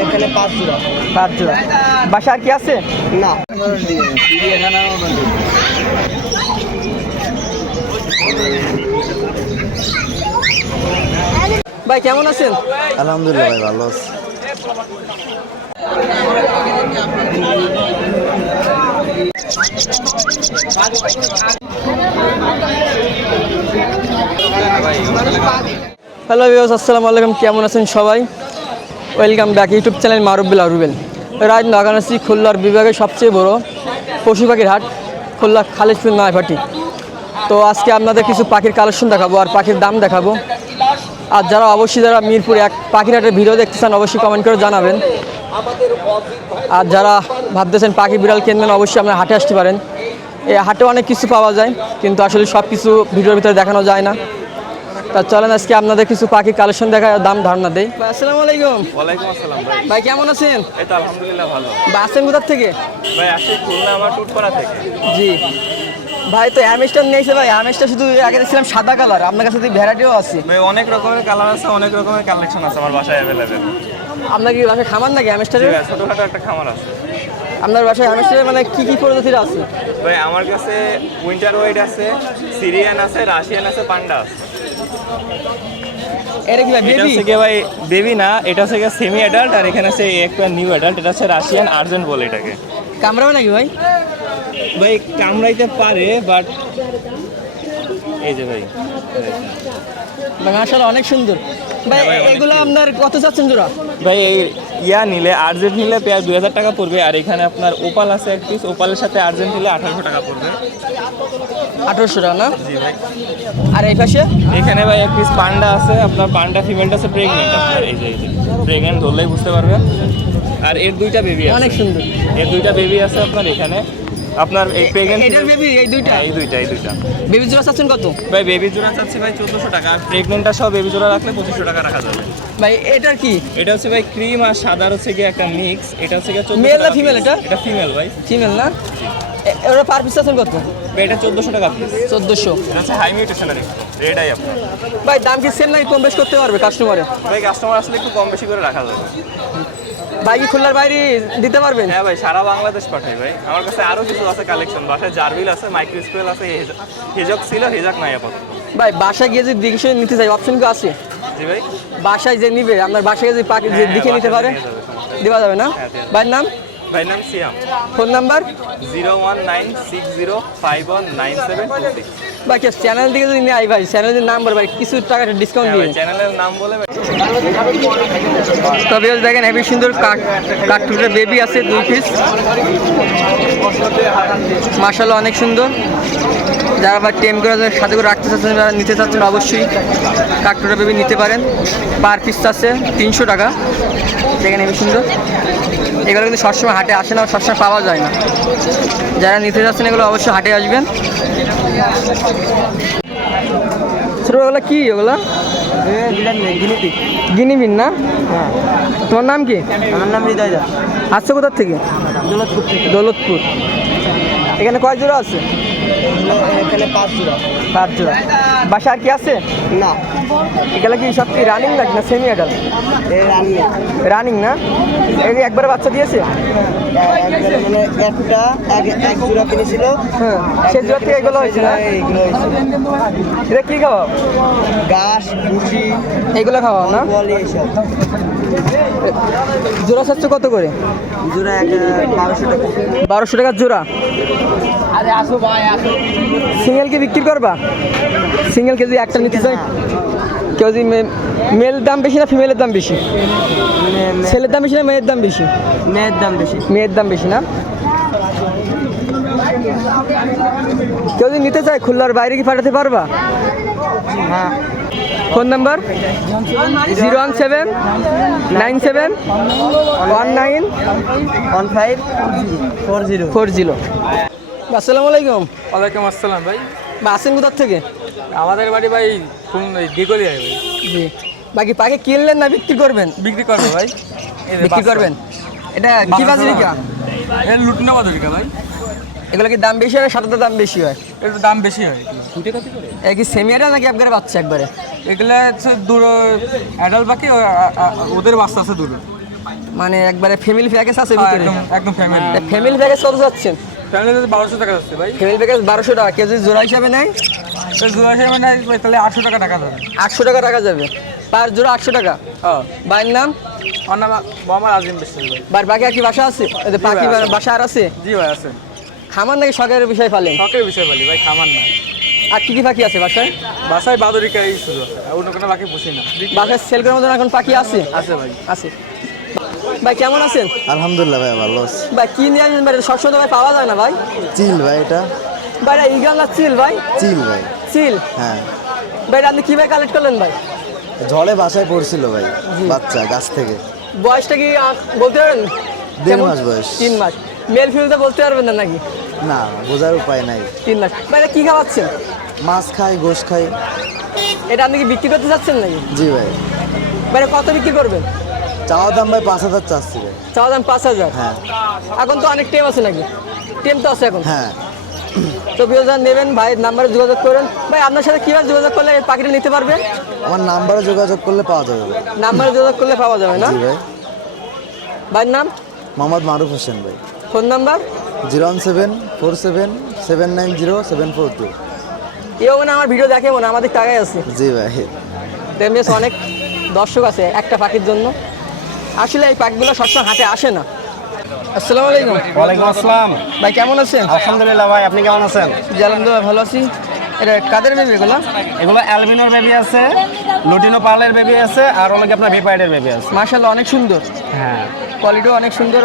এখানে 5 জোড়া। 5 জোড়া। বাসা আর কি আছে? না। ভাই কেমন আছেন? আলহামদুলিল্লাহ ভাই, ভালো আছি। হ্যালো ভিউয়ার্স, আসসালামু আলাইকুম। কেমন আছেন সবাই? ওয়েলকাম ব্যাক ইউটিউব চ্যানেল মারুফ রুবেল। রাজ নাগানাসি খুলনার বিভাগের সবচেয়ে বড় পশু পাখির হাট, খুলনা খালিশপুর নয়ভাটি। তো আজকে আপনাদের কিছু পাখির কালেকশন দেখাবো আর পাখির দাম দেখাবো। আর যারা মিরপুর 1 পাখির হাটের ভিডিও দেখতে চান অবশ্যই কমেন্ট করে জানাবেন। আর যারা ভাবতেছেন পাখি বিড়াল কিনবেন অবশ্যই আপনারা হাটে আসতে পারেন। এই হাটে অনেক কিছু পাওয়া যায়, কিন্তু আসলে সব কিছু ভিডিওর ভিতরে দেখানো যায় না। তা চলেন আজকে আপনাদের কিছু পাখি কালেকশন দেখায় দাম ধারণা দেই। আসসালামু আলাইকুম। ওয়ালাইকুম আসসালাম ভাই। ভাই কেমন আছেন? এই তো আলহামদুলিল্লাহ ভালো। আসছেন কোথা থেকে? ভাই আসি খুলনা আমার টুটপাড়া থেকে। জি ভাই, তো হ্যামস্টার নিয়েছে ভাই। হ্যামস্টার শুধু আগে দেখছিলাম সাদা কালার, আপনার কাছে ভ্যারাইটিও আছে? ভাই অনেক রকমের কালার আছে, অনেক রকমের কালেকশন আছে আমার বাসায় অ্যাভেলেবেল। আপনার কি বাসায় খামার নাকি হ্যামস্টারের? ছোটখাটো একটা খামার আছে। আপনার বাসায় হ্যামস্টারের মানে কি কি প্রজাতির আছে? ভাই আমার কাছে উইন্টার হোয়াইট আছে, সিরিয়ান আছে, রাশিয়ান আছে, পান্ডা আছে। এটা কি ভাই এটা বেবি? হচ্ছে ভাই বেবি না, এটা হচ্ছে সেমি অ্যাডাল্ট, আর এখানে আছে একটা নিউ অ্যাডাল্ট। এটা হচ্ছে রাশিয়ান আর্জেন্ট বলে এটাকে। কামড়াবে নাকি ভাই? ভাই কামড়াইতে পারে, বাট এই যে ভাই মাশাআল্লাহ অনেক সুন্দর ভাই। ভাই, অনেক এগুলো cute। আপনার কত চাচ্ছেন জোড়া? ভাই এই নিলে আর্জেন্ট নিলে প্রায় 2000 টাকা পড়বে। আর এখানে আপনার ওপাল আছে এক পিস, ওপালের সাথে আর্জেন্ট নিলে 1800 টাকা পড়বে। 1800 টাকা না? জি ভাই। আর এই পাশে এখানে ভাই এক পিস পান্ডা আছে, আপনার পান্ডা ফিমেলটা আছে প্রেগনেন্ট। আপনার এই যে প্রেগনেন্ট ধরলেই বুঝতে পারবেন। আর এর 2টা বেবি আছে। অনেক সুন্দর। এর 2টা বেবি আছে আপনার এখানে। আপনার এই প্রেগনেন্ট এটার বেবি এই দুইটা? এই দুইটা বেবি জোড়া চাচ্ছেন কত? ভাই বেবি জোড়া চাচ্ছি ভাই 1400 টাকা। আর প্রেগনেন্টটা সহ বেবি জোড়া রাখলে 2500 টাকা রাখা যাবে। ভাই এটার কি? এটা হচ্ছে ভাই ক্রিম আর সাদার হচ্ছে কি একটা মিক্স। এটা হচ্ছে কি 1400 মেল না টাকা ফিমেল? piece। এটা এটা ফিমেল ভাই। ফিমেল না? ওরা পার পিস চাচ্ছেন কত? ভাই এটা 1400 টাকা পিস। 1400। এটা হচ্ছে হাই মিউটেশনের রেড আই আপনার। ভাই দাম কি সেম নাকি কম বেশ করতে পারবে কাস্টমারে? ভাই কাস্টমার আসলে একটু কম বেশি করে রাখা যাবে। ভাই কি খুলনার বাইরে দিতে পারবেন? হ্যাঁ ভাই সারা বাংলাদেশ পাঠাই ভাই। আমার কাছে আরো কিছু আছে কালেকশন। বাসায় জার্বিল আছে, মাইক্রো স্কুয়েল আছে, হেজক ছিল, হেজক নাই আপাতত। ভাই বাসায় গিয়ে যদি দেখে শুনে নিতে চাই অপশন কি আছে? জি ভাই। বাসায় যে নিবে আপনার বাসায় গিয়ে যদি পাখি যে হ্যাঁ, দেখে নিতে বাসায় পারে নিয়ে যাবে, সমস্যা নেই। দেওয়া যাবে না? হ্যাঁ, দেওয়া যাবে। ভাইয়ের নাম? ভাই নাম সিয়াম। Phone number? 01960519726। ভাই কি চ্যানেল থেকে যদি নেয় ভাই চ্যানেলের নাম্বার ভাই কিছু টাকা ডিসকাউন্ট হ্যাঁ দিয়ে। ভাই চ্যানেলের নাম বলে ভাই। তবে দেখেন হেভি সুন্দর কাঠঠুটের বেবি আছে 2 পিস। মাশাআল্লাহ অনেক সুন্দর। যারা আবার টেম করে সাথে করে রাখতে চাচ্ছেন, যারা নিতে চাচ্ছেন অবশ্যই কাঠঠুটের বেবি নিতে পারেন। পার পিস আছে 300 টাকা। দেখেন হেভি সুন্দর। এগুলো কিন্তু সবসময় হাটে আসে না, সবসময় পাওয়া যায় না। যারা নিতে চাচ্ছেন এগুলো অবশ্যই হাটে আসবেন। ছোটবেলা কি ওগুলা? গিনিবিন না? হ্যাঁ। তোমার নাম কি? আমার নাম হৃদয় দা। আসছে কোথার থেকে? দৌলতপুর থেকে। দৌলতপুর। এখানে কয় জোড়া আছে? এখানে 5 জোড়া। 5 জোড়া। বাসা আর কি আছে? না। এগুলো কি সব কি রানিং নাকি না সেমি অ্যাডাল্ট? এই রান্নি রানিং না? এগুলি একবারে বাচ্চা দিয়েছে? মানে একটা এক জোড়া কিনেছিল। হ্যাঁ, সেই জোড়া থেকে এগুলো হয়েছে না? এইগুলো হয়েছে এটা কি খাওয়াও? ঘাস, ভুসি, এগুলো খাওয়াও না? বলি এইসব। জোড়া চাচ্ছে কত করে? জোড়া 1200 টাকা। 1200 টাকার জোড়া। আরে আসো ভাই আসো। সিঙ্গেল কি বিক্রি করবা? সিঙ্গেল কেজি একটা নিতে চাই কেউ যদি মেল দাম বেশি না ফিমেলের দাম বেশি? ছেলের দাম বেশি না মেয়ের দাম বেশি? মেয়ের দাম বেশি। মেয়ের দাম বেশি না? কেউ যদি নিতে চায় খুলনার বাইরে কি পাঠাতে পারবা? হ্যাঁ। Phone number 01797191540। আসসালামু আলাইকুম। ওয়ালাইকুম আসসালাম ভাই। বা আসেন কোথার থেকে? আমাদের বাড়ি ভাই দিগলি ভাই। জি। বাকি পাখি কিনলেন না বিক্রি করবেন? বিক্রি করবো ভাই। এই যে বিক্রি বাচ্চা। করবেন। এটা কি বাজরিকা? এর লুটনা বাদরিকা ভাই, এগুলো কি দাম বেশি হয়, সাদাটার দাম বেশি হয়? একটু দাম বেশি হয়। এ কি সেমিয়ারা নাকি আপনার বাচ্চা একবারে? এগুলা হচ্ছে দুটো অ্যাডাল্ট পাখি, ওদের বাচ্চা আছে দুটো। মানে একবারে ফ্যামিলি প্যাকেজ আছে ভিতরে? একদম একদম ফ্যামিলি। ফ্যামিলি প্যাকেজ কত যাচ্ছেন? ফ্যামিলি 1200 টাকা যাচ্ছে ভাই। ফ্যামিলি প্যাকেজ 1200 টাকা, কেউ যদি জোড়া হিসাবে নেয় জোড়া হিসেবে নেয় তাহলে 800 টাকা টাকা যাবে। 800 টাকা টাকা যাবে, পার জোড়া 800 টাকা। হ্যাঁ, ভাইয়ের নাম? আমার নাম মোহাম্মদ আজিম বিশ্বাস ভাই। বার বাকি আর কি বাসা আছে? এদের পাখি ভাই, আছে। বাসা আর আছে? জি ভাই আছে। খামার নাকি শখের বিষয় পালেন? শখের বিষয় বলি ভাই, খামার না। আর কি কি পাখি আছে বাসায়? বাসায় বাদরিকাই শুধু আছে, অন্য কোনো পাখি পুষি না। বাসায় সেল করার মতন এখন পাখি আছে? আছে ভাই। আছে। ভাই কেমন আছেন? আলহামদুলিল্লাহ ভাই, ভালো আছি। ভাই কি নিয়ে আসবেন ভাই? সবসময় তো ভাই পাওয়া যায় না ভাই। চিল ভাই, এটা ভাই এটা ইগল না চিল ভাই? চিল ভাই। চিল? হ্যাঁ, ভাই এটা আপনি কিভাবে কালেক্ট করলেন ভাই? ঝড়ে বাসায় পড়ছিল ভাই, বাচ্চা গাছ থেকে। বয়সটা কি বলতে পারবেন? 1.5 মাস বয়স। 3 মাস। মেল ফিমেল তো বলতে পারবেন না নাকি? না, বোঝার উপায় নাই। 3 মাস। ভাই এটা কি খাওয়াচ্ছেন? মাছ খাই, গোশ খাই। এটা আপনি কি বিক্রি করতে চাচ্ছেন নাকি? জি ভাই। ভাই এটা কত বিক্রি করবেন? চাওয়া দাম ভাই 5000 চাচ্ছি ভাই। চাওয়া দাম 5000। হ্যাঁ এখন তো অনেক টেম আছে নাকি? টেম তো আছে এখন। হ্যাঁ, তো বিয়োজন নেবেন ভাই, নাম্বারে যোগাযোগ করেন। ভাই আপনার সাথে কীভাবে যোগাযোগ করলে এই পাখিটা নিতে পারবে? আমার নাম্বারে যোগাযোগ করলে পাওয়া যাবে ভাই। নাম্বারে যোগাযোগ করলে পাওয়া যাবে না? জি ভাই। ভাইয়ের নাম? মোহাম্মদ মারুফ হোসেন ভাই। Phone number? 01747790742। এও মানে আমার ভিডিও দেখে মনে আমাদের টাকায় আছে। জি ভাই। বেশ অনেক দর্শক আছে একটা পাখির জন্য। আসলে এই পাখিগুলো সবসময় হাটে আসে না। আসসালামু আলাইকুম। ওয়ালাইকুম আসসালাম। ভাই কেমন আছেন? আলহামদুলিল্লাহ ভাই, আপনি কেমন আছেন? জি আলহামদুলিল্লাহ ভালো আছি। এটা কাদের বেবি এগুলো? এগুলো অ্যালবিনোর বেবি আছে, লুটিনো পার্লের বেবি আছে, আর হলো আপনার ভেপাইডের বেবি আছে। মাশাআল্লাহ অনেক সুন্দর, হ্যাঁ, কোয়ালিটিও অনেক সুন্দর,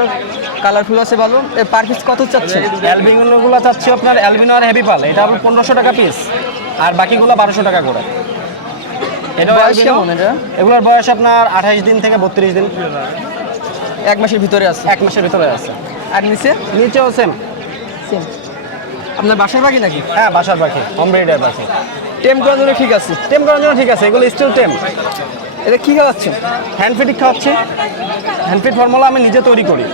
কালারফুল আছে ভালো। পার পিস কত চাচ্ছে? অ্যালবিনোগুলো চাচ্ছি আপনার অ্যালবিনো আর হেভি পাল, এটা হলো 1500 টাকা পিস, আর বাকিগুলো 1200 টাকা করে। এটা বয়স কেমন এটা? এগুলোর বয়স আপনার 28 দিন থেকে 32 দিন, 1 মাসের ভিতরে আছে। 1 মাসের ভিতরে আছে। আর নিচে? নিচেও সেম। সেম। আপনার বাসার পাখি নাকি? হ্যাঁ, বাসার পাখি, হোম ব্রিডের পাখি। টেম করার জন্য ঠিক আছে? টেম করার জন্য ঠিক আছে, এগুলো স্টিল টেম। এটা কি খাওয়াচ্ছেন? হ্যান্ড ফিডিং খাওয়াচ্ছি। হ্যান্ড ফিড ফর্মুলা আমি নিজে তৈরি করি,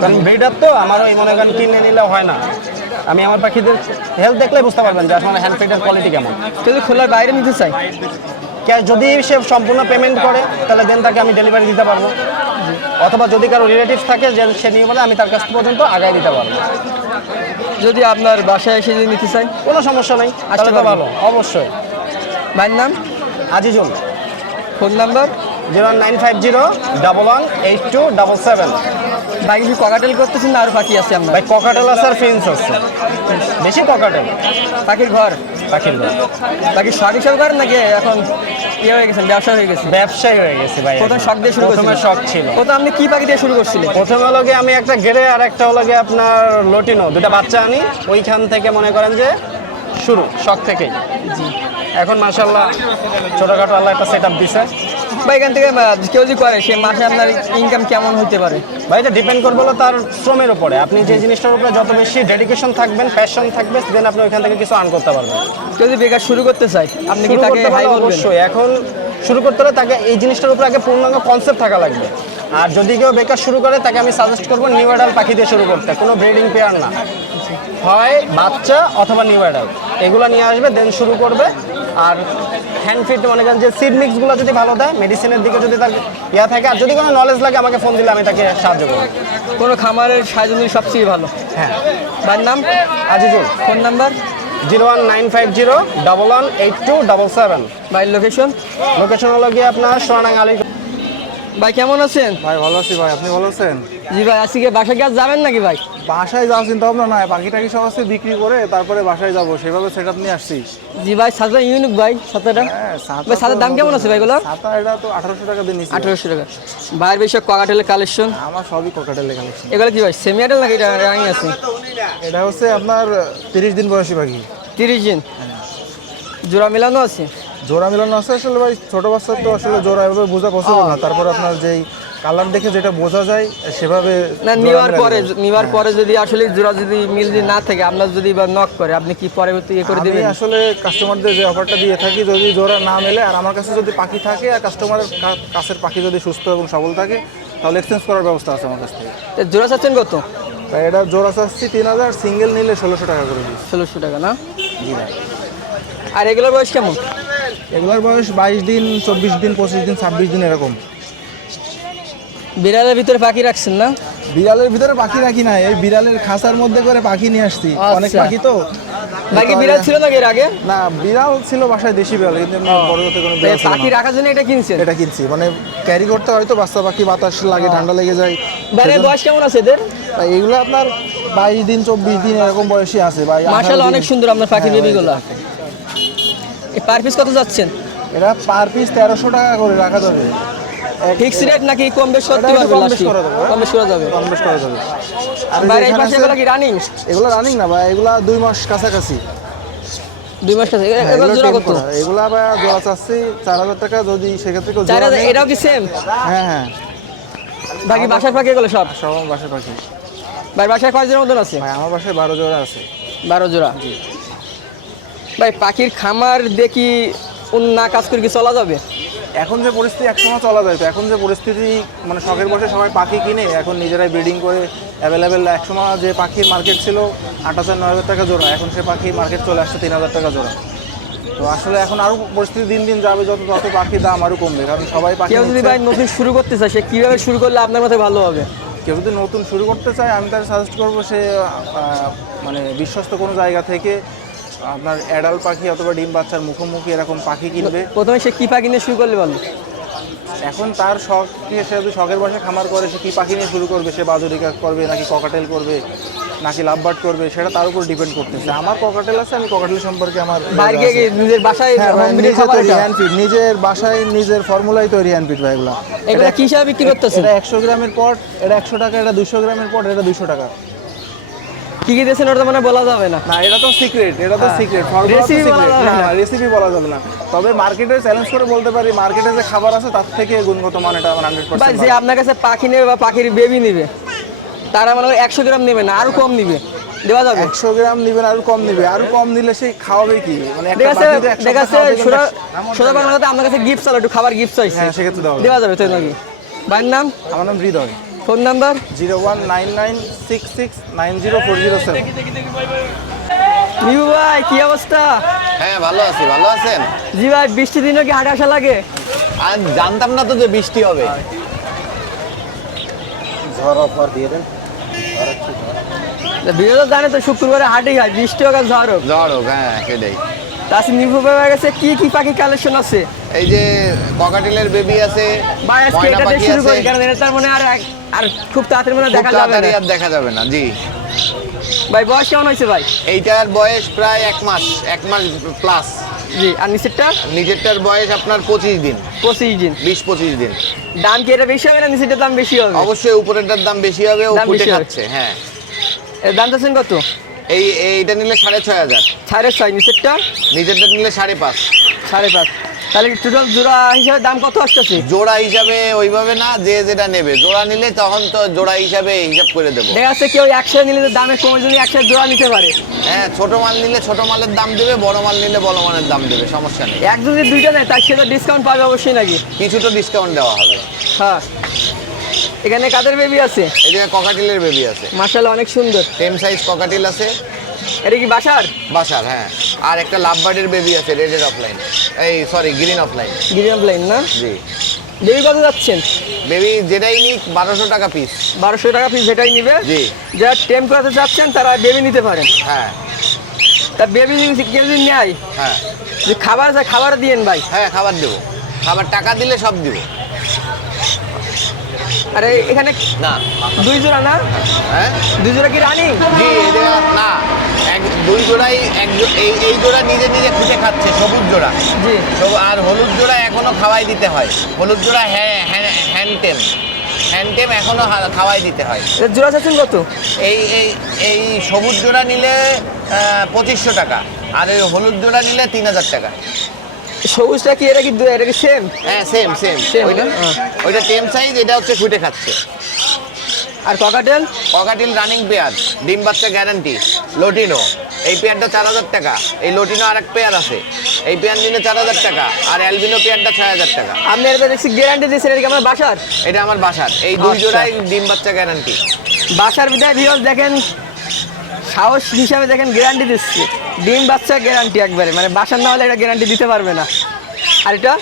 কারণ ব্রিডার তো আমার ওই মনে করেন কিনে নিলে হয় না। আমি আমার পাখিদের হেলথ দেখলে বুঝতে পারবেন যে আসলে হ্যান্ড ফিডের কোয়ালিটি কেমন। যদি খোলার বাইরে নিতে চাই, যদি সে সম্পূর্ণ পেমেন্ট করে তাহলে দেন তাকে আমি ডেলিভারি দিতে পারবো, অথবা যদি কারো রিলেটিভস থাকে যে সে নিয়ে বলে আমি তার কাছ পর্যন্ত আগায় দিতে পারবো। যদি আপনার বাসায় এসে যদি নিতে চাই? কোনো সমস্যা নেই, আসলে তো ভালো, অবশ্যই। ভাইয়ের নাম? আজিজুল। Phone number? 09501182777। ভাই কিছু ককাটেল করতেছেন না আরও পাখি আছে আপনার? ভাই ককাটেল আছে আর ফিন্স আছে, বেশি ককাটেল। পাখির ঘর? পাখির ঘর। পাখি শখ হিসাবে করেন নাকি এখন ইয়ে হয়ে গেছেন, ব্যবসা হয়ে গেছে? ব্যবসায়ী হয়ে গেছে ভাই। প্রথমে শখ দিয়ে শুরু করছিলেন? প্রথমে শখ ছিল। প্রথমে আপনি কি পাখি দিয়ে শুরু করছিলেন? প্রথমে লগে আমি একটা গেড়ে আর একটা লগে আপনার লটিনো, দুটা বাচ্চা আনি, ওইখান থেকে মনে করেন যে শুরু, শখ থেকেই। জি। এখন মাশাআল্লাহ ছোটখাটো আল্লাহ একটা সেট আপ দিছে। ভাই এখান থেকে কেউ যদি করে সে মাসে আপনার ইনকাম কেমন হতে পারে? ভাই এটা ডিপেন্ড করবে হলো তার শ্রমের উপরে। আপনি যে জিনিসটার উপরে যত বেশি ডেডিকেশন থাকবেন, প্যাশন থাকবে, দেন আপনি ওইখান থেকে কিছু আর্ন করতে পারবেন। কেউ যদি বেকার শুরু করতে চায় আপনি কি শুরু তাকে করতে হাই পারলে বলবেন? অবশ্যই। এখন শুরু করতে হলে তাকে এই জিনিসটার উপরে আগে পূর্ণাঙ্গ কনসেপ্ট থাকা লাগবে। আর যদি কেউ বেকার শুরু করে তাকে আমি সাজেস্ট করবো নিউ অ্যাডাল্ট পাখি দিয়ে শুরু করতে, কোনো ব্রিডিং পেয়ার না, হয় বাচ্চা অথবা নিউ অ্যাডাল্ট, এগুলো নিয়ে আসবে, দেন শুরু করবে। আর হ্যান্ড ফিড মনে করেন যে সিড মিক্সগুলো যদি ভালো দেয়, মেডিসিনের দিকে যদি তার ইয়া থাকে, আর যদি কোনো নলেজ লাগে আমাকে ফোন দিলে আমি তাকে সাহায্য করবো। কোনো খামারের সাহায্য সবচেয়ে ভালো। হ্যাঁ। ভাইয়ের নাম? আজিজুল। Phone number? 01950118277। ভাইয়ের লোকেশন? লোকেশন হলো গিয়ে আপনার সোনাডাঙ্গা আলী। ভাই কেমন আছেন? ভাই ভালো আছি ভাই, আপনি ভালো আছেন? জি ভাই, আজকে বাসায় কি আজ যাবেন নাকি ভাই? বাসায় যাওয়ার চিন্তা ভাবনা নাই, পাখি টাকি সব আছে বিক্রি করে তারপরে বাসায় যাবো, সেভাবে সেট আপ নিয়ে আসছি। জি ভাই, সাদা ইউনিক ভাই, সাদাটা। হ্যাঁ, ভাই সাদার দাম কেমন আছে ভাই এগুলো? ছাতা এটা তো 1800 টাকা দিয়ে নিচ্ছি। 1800 টাকা। ভাইয়ের বেশি ককাটেলের কালেকশন। আমার সবই ককাটেলের কালেকশন। এগুলো কি ভাই সেমি আডাল নাকি রানিং আছে? এটা হচ্ছে আপনার 30 দিন বয়সী পাখি। 30 দিন। জোড়া মেলানো আছে? জোড়া মিলানো আছে আসলে ভাই, ছোট বাচ্চার তো আসলে জোড়া এভাবে বোঝা পসিবল না। তারপরে আপনার যেই কালার দেখে যেটা বোঝা যায় সেভাবে না, জোড়া মিলাই নিবার দেবো। পরে যদি আসলে জোড়া যদি মিল যদি না থাকে, আপনার যদি বা নক করে আপনি কি পরবর্তী ইয়ে করে আমি দিবেন? আসলে কাস্টমারদের যে অফারটা দিয়ে থাকি, যদি জোড়া না মেলে আর আমার কাছে যদি পাখি থাকে আর কাস্টমারের কাছের পাখি যদি সুস্থ এবং সবল থাকে, তাহলে এক্সচেঞ্জ করার ব্যবস্থা আছে আমার কাছ থেকে। তো জোড়া চাচ্ছেন কত? ভাই এটা জোড়া চাচ্ছি 3000, সিঙ্গেল নিলে 1600 টাকা করে দিচ্ছি। 1600 টাকা না? আর এগুলোর বয়স কেমন? এগুলোর বয়স 22 দিন, 24 দিন, 25 দিন, 26 দিন এরকম। বিড়ালের ভিতরে পাখি রাখছেন না? বিড়ালের ভিতরে পাখি রাখি না, এই বিড়ালের খাঁচার মধ্যে করে পাখি নিয়ে আসছি। অনেক আচ্ছা। পাখি তো। বাকি বিড়াল ছিল নাকি এর আগে? না, বিড়াল ছিল বাসায়, দেশি বিড়াল, কিন্তু এমনি বড় জাতের কোনো বিড়াল ছিল পাখি না। রাখার জন্য এটা কিনছেন? এটা কিনছি, মানে ক্যারি করতে হয়তো বাচ্চা পাখি, বাতাস লাগে, ঠান্ডা লেগে যায়। বাইরের বয়স কেমন আছে এদের? তাই এগুলো আপনার 22 দিন, 24 দিন এরকম বয়সী আছে ভাই। মাশাআল্লাহ, অনেক সুন্দর আপনার পাখি বেবিগুলো। এই পার পিস কত যাচ্ছেন? এটা পার পিস 1300 টাকা করে রাখা যাবে। ফিক্স রেট নাকি কম বেশ করতে এটা পারবে? কম বেশ করা যাবে। কম বেশ করা যাবে। কম বেশ করা যাবে। আর বাইরে এই এখানে পাশে আছে- এগুলো কি রানিং? এগুলো রানিং না ভাই, এগুলা 2 মাস কাছাকাছি। 2 মাস কাছে এগুলো এগুলো জোড়া টেম কত? করা। এগুলা ভাই জোড়া চাচ্ছি 4000 টাকা, যদি সেক্ষেত্রে কেউ জোড়া 4000? নেয়- এটাও কি সেম? হ্যাঁ হ্যাঁ, বাকি বাসার পাখি এগুলো সব? সব আমার বাসার পাখি। ভাই বাসায় কয় জোড়ার মতন আছে? ভাই আমার বাসায় 12 জোড়া আছে। 12 জোড়া। ভাই পাখির খামার দেখি না কাজ করে কি চলা যাবে? এখন যে পরিস্থিতি, একসময় চলা যায় তো, এখন যে পরিস্থিতি, মানে শখের বসে সবাই পাখি কিনে, এখন নিজেরাই ব্রিডিং করে অ্যাভেলেবেল। একসময় যে পাখির মার্কেট ছিল 8000-9000 টাকা জোড়া, এখন সে পাখির মার্কেট চলে আসছে 3000 টাকা জোড়া। তো আসলে এখন আরও পরিস্থিতি দিন দিন যাবে, যত তত পাখির দাম আরও কমবে, কারণ সবাই পাখি কেউ যদি নিচ্ছে। ভাই নতুন শুরু করতে চায়, সে কিভাবে শুরু করলে আপনার মতে ভালো হবে? কেউ যদি নতুন শুরু করতে চায়, আমি তার সাজেস্ট করবো সে মানে বিশ্বস্ত কোনো জায়গা থেকে আপনার অ্যাডাল্ট পাখি অথবা ডিম বাচ্চার মুখোমুখি এরকম পাখি কিনবে। প্রথমে সে কি পাখি নিয়ে শুরু করলে ভালো? এখন তার শখ নিয়ে, সে যদি শখের বসে খামার করে, সে কী পাখি নিয়ে শুরু করবে, সে বাজুরিকা করবে নাকি ককাটেল করবে নাকি লাভবার্ড করবে, সেটা তার উপর ডিপেন্ড করতেছে। আমার ককাটেল আছে, আমি ককাটেল সম্পর্কে আমার বাইরে গিয়ে কি নিজের বাসায় হ্যাঁ ভাই, home breed নিজে খাবার তৈরি এটা? হ্যান্ড ফিড, নিজের বাসায় নিজের ফর্মুলাই তৈরি হ্যান্ড ফিড ভাই এগুলো। এগুলো কি হিসাবে বিক্রি করতেছেন? এটা 100 গ্রামের পট, এটা 100 টাকা, এটা 200 গ্রামের পট, এটা 200 টাকা। কি কি দিয়েছেন ওটা মানে বলা যাবে না। না, এটা তো সিক্রেট, এটা তো সিক্রেট, ফর্মুলা তো Recipe বলা সিক্রেট। যাবে না, না। রেসিপি বলা যাবে না। তবে মার্কেটে চ্যালেঞ্জ করে বলতে পারি, মার্কেটে যে খাবার আছে তার থেকে গুণগত মান এটা ভাই 100% যে আপনার কাছে পাখি নেবে বা পাখির বেবি নেবে, তারা মানে 100 গ্রাম নেবে না, আরো কম নিবে, দেওয়া যাবে? 100 গ্রাম নিবেন, আরো কম নিবে, আরো কম নিলে সেই খাওয়াবে কি, মানে একটা ঠিক আছে, বাটিতে এক ঠিক সপ্তাহ আছে, খাওয়াবে কিন্তু সোজা বাংলা কথায় আপনার কাছে গিফট চাল, একটু খাবার গিফট চাইছে, হ্যাঁ, সেক্ষেত্রে দেওয়া যাবে। দেওয়া যাবে তো নাকি? ভাইয়ের নাম? আমার নাম হৃদয়। Phone number? 019966904007। মিবু ভাই কি অবস্থা? হ্যাঁ ভালো আছি, ভালো আছেন? জি ভাই, বৃষ্টির দিনও কি হাটে আসা লাগে? আর জানতাম না তো যে বৃষ্টি হবে। ভিডিও তো জানে তো, শুক্রবারে হাটে হয়, বৃষ্টি হোক আর ঝড় হোক। ঝড় হোক, হ্যাঁ সেটাই। তাছাড়া নিবু ভাই কাছে কি কি পাখি কালেকশন আছে? এই যে ককাটেলের বেবি আছে, ভাই আজকে ময়না এটা দিয়ে পাখি শুরু আছে, করি, কারণ এটা তার মানে আর খুব তাড়াতাড়ি মানে খুব দেখা যাবে তাড়াতাড়ি না। আর দেখা যাবে না। জি, ভাই বয়স কেমন হয়েছে ভাই? এইটার বয়স প্রায় 1 মাস প্লাস। জি, আর নিচেরটা? নিজেরটার বয়স আপনার 25 দিন, 25 দিন। 20-25 দিন। দাম কি এটা বেশি হবে না নিচেরটার দাম বেশি হবে? অবশ্যই উপরেরটার দাম বেশি হবে, ও দাম ফুটে বেশি হবে। খাচ্ছে। হ্যাঁ, এর দাম চাচ্ছেন কত? এইটা নিলে 6500, 6.5, নিচেরটা নিজেরটা নিলে 5.5। 5.5। তাহলে টোটাল জোড়া হিসাবে দাম কত আসতেছে? জোড়া হিসাবে ওইভাবে না, যে যেটা নেবে, জোড়া নিলে তখন তো জোড়া হিসাবে হিসাব করে দেবো। দেখা যাচ্ছে কেউ একসাথে নিলে তো দামের কমে, যদি একসাথে জোড়া নিতে পারে। হ্যাঁ, ছোট মাল নিলে ছোট মালের দাম দেবে, বড় মাল নিলে বড় মালের দাম দেবে, সমস্যা নেই। এক যদি দুইটা নেয় তার সেটা ডিসকাউন্ট পাবে অবশ্যই নাকি? কিছুটা ডিসকাউন্ট দেওয়া হবে। হ্যাঁ। এখানে কাদের বেবি আছে? এই যে ককাটিলের বেবি আছে, মাশাআল্লাহ অনেক সুন্দর। টেম সাইজ ককাটিল আছে এটা কি বাসার? বাসার। হ্যাঁ, আর একটা লাভবার্ডের বেবি আছে, রেডের অফলাইন, এই sorry green offline. Green plane না? জি, বেবি কত যাচ্ছেন? বেবি যেটাই নিক 1200 টাকা পিস। 1200 টাকা পিস যেটাই নিবে। জি, যারা টেম করাতে চাচ্ছেন তারা বেবি নিতে পারেন। হ্যাঁ তা বেবি যদি কেউ যদি নেয়, হ্যাঁ যে খাবার আছে খাবার দিয়েন ভাই। হ্যাঁ, খাবার দেবো, খাবার টাকা দিলে সব দেবো। আরে এখানে না, 2 জোড়া না? হ্যাঁ 2 জোড়া কি রানিং? জি, এটা না, দুই জোড়াই এই জোড়া নিজে নিজে খুঁজে খাচ্ছে, সবুজ জোড়া। জি। আর হলুদ জোড়া এখনো খাওয়াই দিতে হয়। হলুদ জোড়া হ্যান্ড টেম এখনো খাওয়াই দিতে হয়। এর জোড়া চাচ্ছেন কত? এই এই এই সবুজ জোড়া নিলে 2500 টাকা, আর এই হলুদ জোড়া নিলে 3000 টাকা। সবুজটা কি এটা কি সেম? হ্যাঁ, সেম সেম। Same, ওইটা না? ওইটা টেম সাইজ, এটা হচ্ছে খুঁটে খাচ্ছে। আর ককাটেল? ককাটিল রানিং পেয়ার, ডিম বাচ্চা গ্যারান্টি, লোটিনো। এই পেয়ারটা 4000 টাকা। এই লোটিনো আরেক পেয়ার আছে, এই পেয়ার নিলে 4000 টাকা, আর অ্যালবিনো পেয়ারটা 6000 টাকা। আপনি এটা দেখছি গ্যারান্টি দিয়েছেন, এটা কি আমার বাসার? এটা আমার বাসার। এই দুই আচ্ছা। জোড়াই ডিম বাচ্চা গ্যারান্টি। বাসার বিদায় ভিউয়ার্স দেখেন, সাহস হিসাবে দেখেন গ্যারান্টি দিচ্ছে, ডিম বাচ্চা গ্যারান্টি একবারে, মানে বাসার না হলে এটা গ্যারান্টি দিতে পারবে না। আর এটা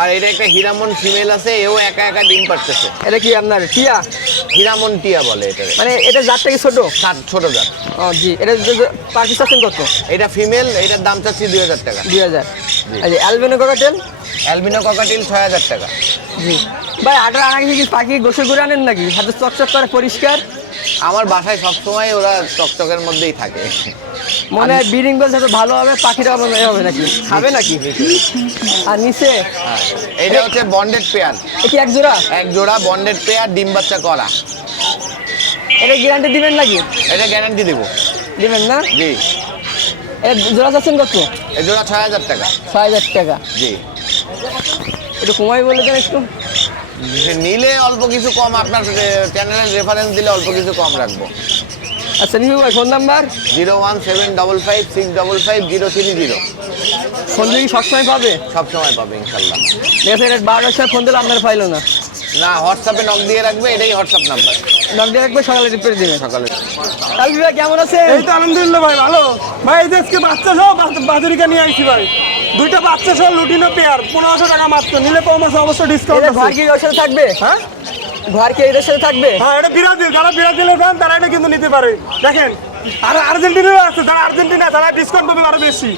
আর এটা একটা হীরামন ফিমেল আছে, এও একা একা ডিম পারতেছে। এটা কি আপনার টিয়া? হীরামন টিয়া বলে এটা, মানে এটা জাতটা কি ছোট? ছোট জাত। ও জি, এটা পার পিস আছেন কত? এটা ফিমেল, এটার দাম চাচ্ছি 2000 টাকা। 2000। এই যে অ্যালবিনো ককাটেল? অ্যালবিনো ককাটিল 6000 টাকা। জি ভাই, আটার আনা কি পাখি গোসল করে আনেন নাকি? হাতে চকচক করে পরিষ্কার? আমার বাসায় সবসময় ওরা চকচকের মধ্যেই থাকে। মনে হয় ব্রিডিং বলছে তো ভালো হবে, পাখিটা হবে নাকি, খাবে নাকি? আর নিচে হ্যাঁ, এটা হচ্ছে বন্ডেড পেয়ার, এ কি এক জোড়া? এক জোড়া বন্ডেড পেয়ার, ডিম বাচ্চা করা। এটা গ্যারান্টি দিবেন নাকি? এটা গ্যারান্টি দিব। দিবেন না? জি। এর জোড়া চাচ্ছেন কত? এই জোড়া 6000 টাকা। 6000 টাকা। জি। একটু কমাই বলে দেন একটু। নিলে অল্প কিছু কম, আপনার চ্যানেলের রেফারেন্স দিলে অল্প কিছু কম রাখবো। আচ্ছা নিবি ভাই, ফোন নাম্বার? 01755565030। ফোন দিয়ে কি সবসময় পাবে? সবসময় পাবে ইনশাল্লাহ। ঠিক আছে, এটা 12টার সময় ফোন দিলে আপনার পাইলো না। না, হোয়াটসঅ্যাপে নক দিয়ে রাখবে, এটাই হোয়াটসঅ্যাপ নাম্বার। নক দিয়ে রাখবে, সকালে রিপেয়ার দিবেন। সকালে। তালবি ভাই কেমন আছে? এই তো আলহামদুলিল্লাহ ভাই, ভালো ভাই। এই যে আজকে বাচ্চা সহ বাজারিকা নিয়ে আইছি ভাই, দুইটা বাচ্চা সহ লুটিনো পেয়ার, 1500 টাকা মাত্র। নিলে কম আছে, অবশ্যই ডিসকাউন্ট এটা ঘর আছে। কি ওর সাথে থাকবে? হ্যাঁ ঘর কি এদের সাথে থাকবে? হ্যাঁ, এটা ব্রাজিল, যারা ব্রাজিলের ফ্যান তারা এটা কিন্তু নিতে পারে। দেখেন, আর আর্জেন্টিনারও আছে, যারা আর্জেন্টিনা তারা ডিসকাউন্ট পাবে আরো বেশি।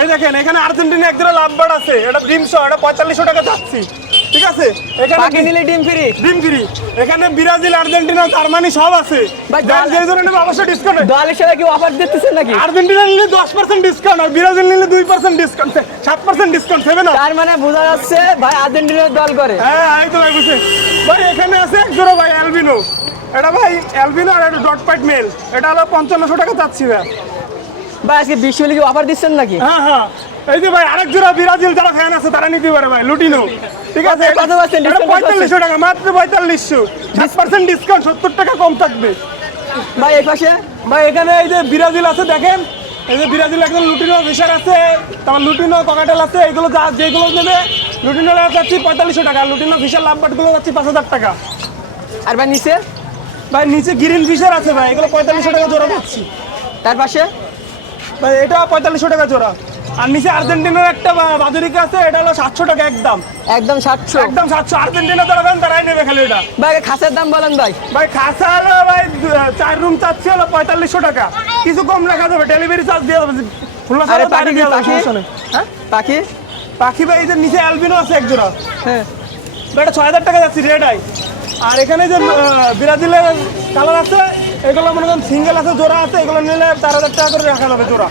এই দেখেন, এখানে আর্জেন্টিনা একজোড়া লাভবার্ড আছে, এটা ডিম সহ, এটা 4500 টাকা যাচ্ছি। ঠিক আছে, এখানে পাখি নিলে ডিম ফ্রি? ডিম ফ্রি। এখানে ব্রাজিল, আর্জেন্টিনা, জার্মানি সব আছে। ভাই, যার যে জন্য নেবে অবশ্যই ডিসকাউন্ট। দল হিসেবে কি অফার দিতেছেন নাকি? আর্জেন্টিনা নিলে 10% ডিসকাউন্ট, আর ব্রাজিল নিলে 2% ডিসকাউন্ট, 7% ডিসকাউন্ট, 7 না। তার মানে বোঝা যাচ্ছে ভাই আর্জেন্টিনার দল করে। হ্যাঁ, এই তো ভাই বুঝছে ভাই। এখানে আছে এক জোড়া ভাই অ্যালবিনো, এটা ভাই অ্যালবিনো আর এটা ডট পাইট মেল, এটা হলো 5500 টাকা চাচ্ছি ভাই। ভাই আজকে বিশ্ব লিগে অফার দিচ্ছেন নাকি? হ্যাঁ হ্যাঁ, এই যে ভাই আরেক জোড়া ব্রাজিল যারা ফ্যান আছে তারা নিতে পারে ভাই, লুটিনো। ঠিক আছে, কত পার্সেন্ট এটা 4500 টাকা মাত্র, 4500, 10% ডিসকাউন্ট, 70 টাকা কম থাকবে ভাই এই পাশে ভাই। এখানে এই যে ব্রাজিল আছে দেখেন, এই যে ব্রাজিল একদম লুটিনো ফিশার আছে, তারপর লুটিনো ককাটেল আছে, এগুলো যেগুলো নেবে লুটিনো যাচ্ছি 4500 টাকা, লুটিনো ফিশার লাভবার্ডগুলো যাচ্ছি 5000 টাকা। আর ভাই নিচে? ভাই নিচে গ্রিন ফিশার আছে ভাই, এগুলো 4500 টাকা জোড়া পাচ্ছি। তার পাশে ভাই এটা 4500 টাকা জোড়া। আর নিচে আর্জেন্টিনার একটা বাজুরিকা আছে, এটা হলো 700 টাকা একদম। একদম 700? একদম 700। আর্জেন্টিনা যারা ফ্যান তারাই নেবে খালি এটা। ভাই খাসের দাম বলেন ভাই। ভাই খাসা হলো ভাই 4 রুম চাচ্ছি হলো 4500 টাকা, কিছু কম রাখা যাবে, ডেলিভারি চার্জ দিয়ে দেবে। আরে পাখি কি পাখি? হ্যাঁ পাখি পাখি ভাই, এই যে নিচে অ্যালবিনো আছে এক জোড়া, হ্যাঁ, ভাই এটা 6000 টাকা যাচ্ছি রেড আই। আর এখানে যে ব্রাজিলের কালার আছে, এগুলো মনে করেন সিঙ্গেল আছে, জোড়া আছে, এগুলো নিলে 4000 টাকা করে রাখা যাবে জোড়া।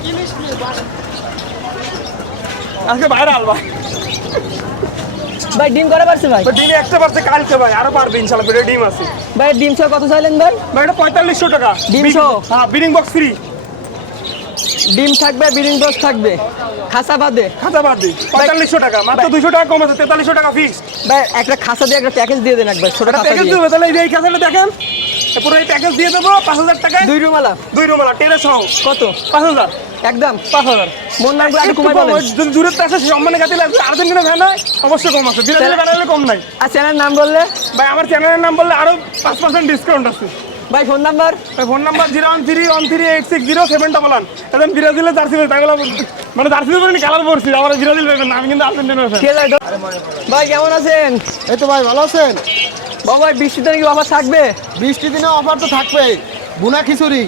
আজকে বাইরে আলবা ভাই ডিম করে পারছে ভাই? ডিম একটা পারছে কালকে ভাই, আরো পারবে ইনশাল্লাহ, পেটে ডিম আছে ভাই ডিম সহ কত চাইলেন ভাই? ভাই। এটা 4500 টাকা ডিম সহ? হ্যাঁ, ব্রিডিং বক্স ফ্রি, ডিম থাকবে, ব্রিডিং বক্স থাকবে, খাসা বাদে? খাঁচা বাদ দিই 4500 টাকা মাত্র, 200 টাকা কম আছে, 4300 টাকা ফিক্সড। ভাই একটা খাসা দিয়ে একটা প্যাকেজ দিয়ে দেন একবার, ছোট খাসা প্যাকেজ দিয়ে। দেবে তাহলে, এই খাঁচাটা দেখেন, পুরো এই প্যাকেজ দিয়ে দেবো 5000 টাকায়, 2 রুমালা? 2 রুমালা টেরে সহ কত? 5000 একদম 5000। মন নাম করে একটু একটু কমাই কম, বলেন। যদি দূরের কাছে সম্মানে গাতে লাগবে, আর্জেন্টিনা ফ্যান হয় অবশ্যই কম আছে, ব্রাজিলের ফ্যান হলে কম নাই। আর চ্যানেল নাম বললে? ভাই আমার চ্যানেলের নাম বললে আরো 5% ডিসকাউন্ট আছে। ভাই ফোন নাম্বার? Phone number 01313860711। এখন ব্রাজিলের জার্সি তাই বলা, মানে জার্সি পরে কালার পরছি, আমার ব্রাজিল ফ্যান, আমি কিন্তু আর্জেন্টিনার ফ্যান। কে যায়? ভাই কেমন আছেন? এই তো ভাই, ভালো আছেন? বাবা ভাই বৃষ্টিতে নাকি অফার থাকবে? বৃষ্টির দিনে অফার তো থাকবেই, বুনা খিচুড়ি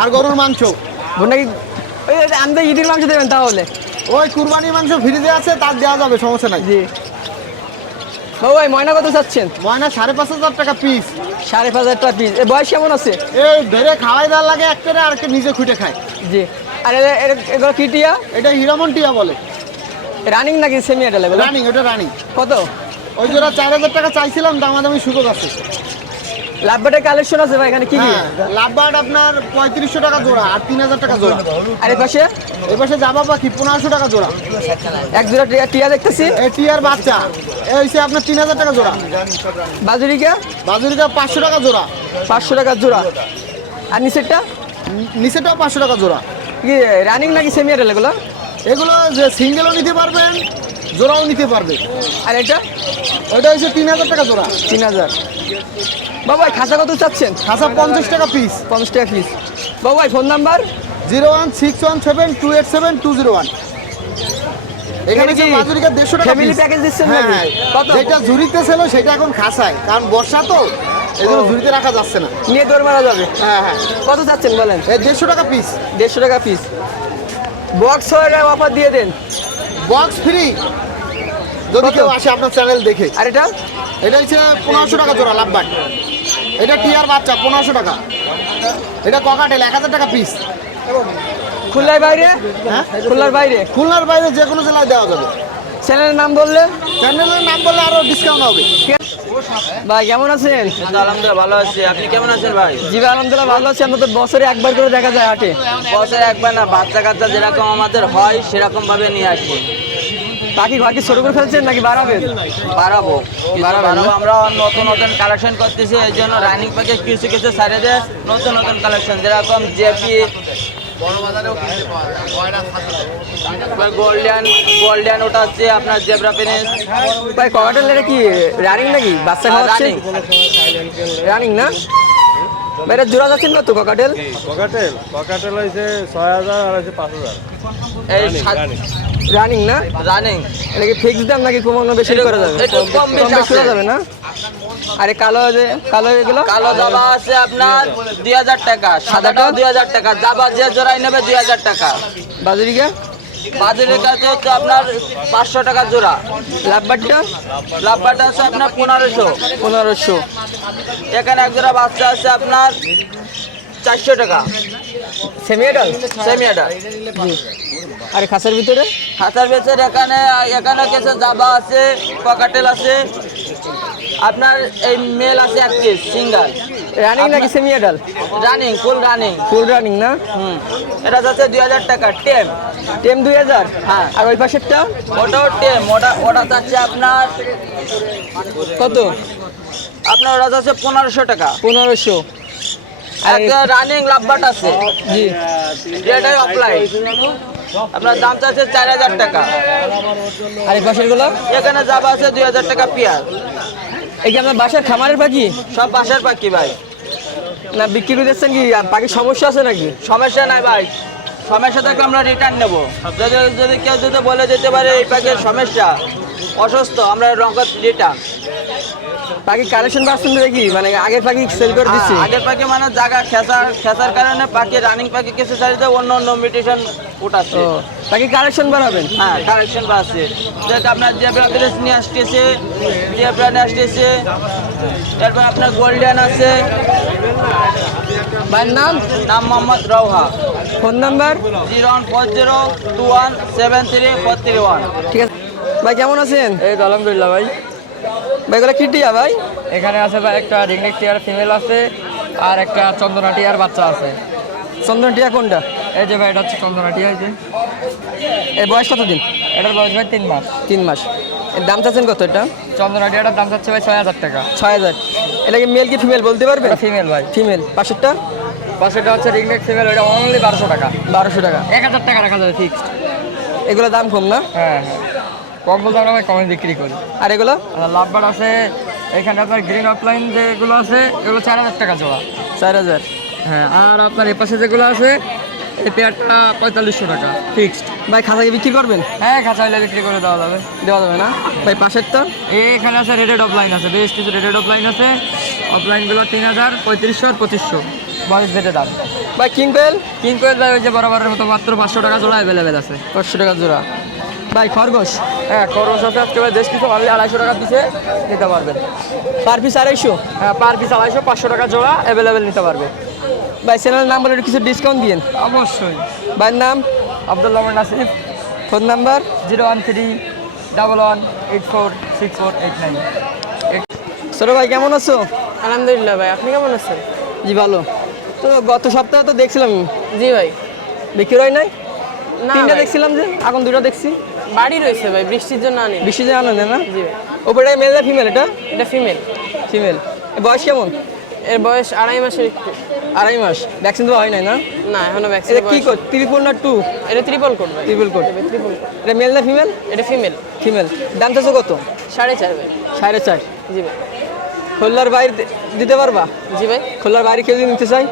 আর গরুর মাংস। নাকি ওই আমাদের ঈদের মাংস দেবেন তাহলে? ওই কুরবানির মাংস ফ্রিজে আছে, তার দেওয়া যাবে, সমস্যা নাই। জি বাবু ভাই ময়না কত চাচ্ছেন? ময়না 5500 টাকা পিস। 5500 টাকা পিস। এ বয়স কেমন আছে? এই ধরে খাওয়াই দেওয়ার লাগে একটা, আর একটা নিজে খুঁটে খায়। জি। আর এগুলো কি টিয়া? এটা হীরামন টিয়া বলে। রানিং নাকি সেমি এটা লেভেল? রানিং, ওটা রানিং। কত? ওই জোড়া 4000 টাকা চাইছিলাম, দামাদামি সুযোগ আছে। লাভবাটের কালেকশন আছে ভাই এখানে কি কি? হ্যাঁ, লাভবার্ড আপনার 3500 টাকা জোড়া আর 3000 টাকা জোড়া। আর এই পাশে? এই পাশে জাবা পাখি 1500 টাকা জোড়া। এক জোড়া টিয়া দেখতেছি। এই টিয়ার বাচ্চা এই হচ্ছে আপনার 3000 টাকা জোড়া। বাজুরিকা? বাজুরিকা 500 টাকা জোড়া। 500 টাকা জোড়া। আর নিচেরটা? নিচেটাও 500 টাকা জোড়া। কি রানিং নাকি সেমি এটা এগুলো? এগুলো যে সিঙ্গেলও নিতে পারবেন, জোড়াও নিতে পারবে। আর এটা? ওইটা হচ্ছে 3000 টাকা জোড়া। 3000। বাবাই খাসা কত চাচ্ছেন? খাসা 50 টাকা পিস। 50 টাকা পিস। বাবাই ফোন নাম্বার 01617 এখানে কি যে মাজুরিকা 150 টাকা ফ্যামিলি piece। প্যাকেজ দিচ্ছেন হ্যাঁ, নাকি? হ্যাঁ। কত? যেটা ঝুড়িতে ছিল সেটা এখন খাসায়, কারণ বর্ষা তো এজন্য ঝুড়িতে রাখা যাচ্ছে না। নিয়ে দৌড় মারা যাবে। হ্যাঁ হ্যাঁ, কত চাচ্ছেন বলেন? এই 150 টাকা পিস। 150 টাকা পিস। বক্স হয়ে অফার দিয়ে দেন। বক্স ফ্রি যদি কত? কেউ আসে আপনার চ্যানেল দেখে। আর এটা এটা হচ্ছে 1500 টাকা জোড়া লাভবাট। এটা টিয়ার বাচ্চা 1500 টাকা। এটা ককাটেল 1000 টাকা পিস। খুলনার বাইরে? হ্যাঁ, খুলনার বাইরে। খুলনার বাইরে যে কোনো জেলায় দেওয়া যাবে। চ্যানেলের নাম বললে? চ্যানেলের নাম বললে আরো ডিসকাউন্ট হবে। ভাই কেমন আছেন? আলহামদুলিল্লাহ ভালো আছি। আপনি কেমন আছেন ভাই? জি ভাই আলহামদুলিল্লাহ ভালো আছি। আমরা তো বছরে একবার করে দেখা যায় হাটে। বছরে একবার না, বাচ্চা কাচ্চা যেরকম আমাদের হয় সেরকম ভাবে নিয়ে আসবো। বাকি ঘর কি ছোট করে ফেলছেন নাকি বাড়াবেন? বাড়াবো বাড়াবেন না? আমরা নতুন নতুন কালেকশন করতেছি, এই জন্য রানিং প্যাকেজ কিছু কিছু সাইডে দিয়ে নতুন নতুন কালেকশন যেরকম জেপি, গোল্ডেন ওটা হচ্ছে আপনার জেব্রা পেনিস। ভাই ককাটেল এটা কি রানিং নাকি? বাচ্চা খাওয়াচ্ছে? রানিং না? ভাই এটা জোড়া যাচ্ছেন কত ককাটেল? ককাটেল হয়েছে 6000 আর হয়েছে 5000। এই রানিং না? রানিং এটা কি ফিক্স দাম নাকি কমানো বেশি করা যাবে? একটু কম বেশি আছে। করা যাবে না? আরে কালো এগুলো? কালো জাবা আছে আপনার 2000 টাকা, সাদাটাও 2000 টাকা, জাবা যে জোড়াই নেবে 2000 টাকা। বাজুরিকা? বাজারের কাছে হচ্ছে আপনার 500 টাকা জোড়া। লাভবাটটা? লাভবাটা আছে আপনার 1500। 1500। এখানে এক জোড়া বাচ্চা আছে আপনার 400 টাকা। সেমি এডাল? সেমি এটা আরে খাসের ভিতরে? হাতার বেচের এখানে এখানে কিছু জাবা আছে, ককাটেল আছে আপনার, এই মেল আছে এক পিস সিঙ্গেল। রানিং নাকি সেমি এডাল? Running, full running. Full running না? এটা যাচ্ছে 2000 টাকা টেম। টেম 2000? হ্যাঁ। আর ওই পাশেরটা ওটাও টেম, ওটা যাচ্ছে আপনার কত? আপনার ওটা যাচ্ছে 1500 টাকা। 1500। এক রানিং লাভবাট আছে, জি। এটাই অফলাইন, আপনার দাম চাচ্ছে 4000 টাকা। আর এই পাশের গুলো? এখানে যাবা আছে 2000 টাকা পেয়ার। এই কি আপনার বাসার খামারের পাখি? সব বাসার পাখি ভাই। না বিক্রি করে দিচ্ছেন কি? আর পাখির সমস্যা আছে নাকি? সমস্যা নাই ভাই, সমস্যা থাকলে আমরা রিটার্ন নেবো। যদি যদি কেউ যদি বলে দিতে পারে এই পাখির সমস্যা অসুস্থ, আমরা রঙত রিটার্ন। পাখি কালেকশন পাচ্ছেন দেখি, মানে আগের পাখি সেল করে দিচ্ছি। আগের পাখি মানে জায়গা খেসার কারণে পাখি রানিং পাখি কিছু সাইডে অন্য অন্য মিউটেশন উঠাচ্ছে। ও পাখি কালেকশন বাড়াবেন? হ্যাঁ, কালেকশন আছে, যেটা আপনার জেব্রা প্রেস নিয়ে আসতেছে, জেব্রা নিয়ে আসতেছে, তারপর আপনার গোল্ডেন আছে। ভাইয়ের নাম? নাম মোহাম্মদ রওহা। Phone number? 01402173431। ঠিক আছে ভাই, কেমন আছেন? এই তো আলহামদুলিল্লাহ ভাই। ভাই এগুলো কি টিয়া ভাই? এখানে আছে ভাই একটা রিংনেক টিয়ার ফিমেল আছে আর একটা চন্দনা টিয়ার বাচ্চা আছে। চন্দন টিয়া কোনটা? এই যে ভাই এটা হচ্ছে চন্দনা টিয়া। এই যে এর বয়স কতদিন? এটার বয়স ভাই 3 মাস। 3 মাস। এর দাম চাচ্ছেন কত এটা? চন্দনা টিয়াটার দাম চাচ্ছে ভাই 6000 টাকা। 6000। এটা কি মেল কি ফিমেল বলতে পারবেন? এটা ফিমেল ভাই। ফিমেল। পাশেরটা? পাশেটা হচ্ছে রিংনেক ফিমেল, এটা অনলি 1200 টাকা। 1200 টাকা। 1000 টাকা রাখা যাবে ফিক্সড। এগুলো দাম কম না? হ্যাঁ হ্যাঁ, কম বলতে আমরা ভাই কমে বিক্রি করি। আর এগুলো? আর লাভবার আছে এখানে আপনার গ্রিন অফলাইন যেগুলো আছে এগুলো 4000 টাকা জোড়া। 4000। হ্যাঁ, আর আপনার এই পাশে যেগুলো আছে এই পেয়ারটা 4500 টাকা ফিক্সড। ভাই খাঁচাকে বিক্রি করবেন? হ্যাঁ, খাঁচা হলে বিক্রি করে দেওয়া যাবে। দেওয়া যাবে না? ভাই পাশেরটা? এখানে আছে রেডেড অফলাইন আছে, বেশ কিছু রেডেড অফলাইন আছে। অফলাইনগুলো 3000, 3500 আর 2500 বয়স ভেদে দাম। ভাই কিং পেল? কিং করে দেয় ওই যে বরাবরের মতো মাত্র 500 টাকা জোড়া অ্যাভেলেবেল আছে। 500 টাকা জোড়া। ভাই খরগোশ? হ্যাঁ, খরচ আছে আজকে বেশ কিছু মারলে 250 টাকা দিছে নিতে পারবেন। Per piece 250? হ্যাঁ, পার পিস 250, 500 টাকা জোড়া অ্যাভেলেবেল নিতে পারবে। ভাই চ্যানেলের নাম বলে একটু কিছু ডিসকাউন্ট দিন। অবশ্যই। ভাইয়ের নাম? আব্দুল্লাহ নাসিফ। Phone number? 01311846489। ছোট ভাই কেমন আছো? আলহামদুলিল্লাহ ভাই, আপনি কেমন আছেন? জি ভালো। তো গত সপ্তাহে তো দেখছিলাম জি ভাই। বিক্রি হয় নাই? না 3টা ভাই, দেখছিলাম যে, এখন 2টা দেখছি। বাড়ি রয়েছে ভাই, বৃষ্টির জন্য আনি। বেশি যে আনন্দ না? জি ভাই। ওপরে মেল না ফিমেল এটা? এটা ফিমেল। ফিমেল। বয়স কেমন? এর বয়স 2.5 মাসের একটু। 2.5 মাস। ভ্যাকসিন তো হয় নাই না? না, এখনো ভ্যাকসিন। এটা কি কোড? ট্রিপল না 2? এটা ট্রিপল কোড ভাই। Triple code. Triple code. এটা মেল না ফিমেল? এটা ফিমেল। ফিমেল। দাম চাচ্ছ কত? 4.5 ভাই। 4.5। জি ভাই। খুলনার বাইরে দিতে পারবা? জি ভাই। খুলনার বাইরে কেউ যদি নিতে চাই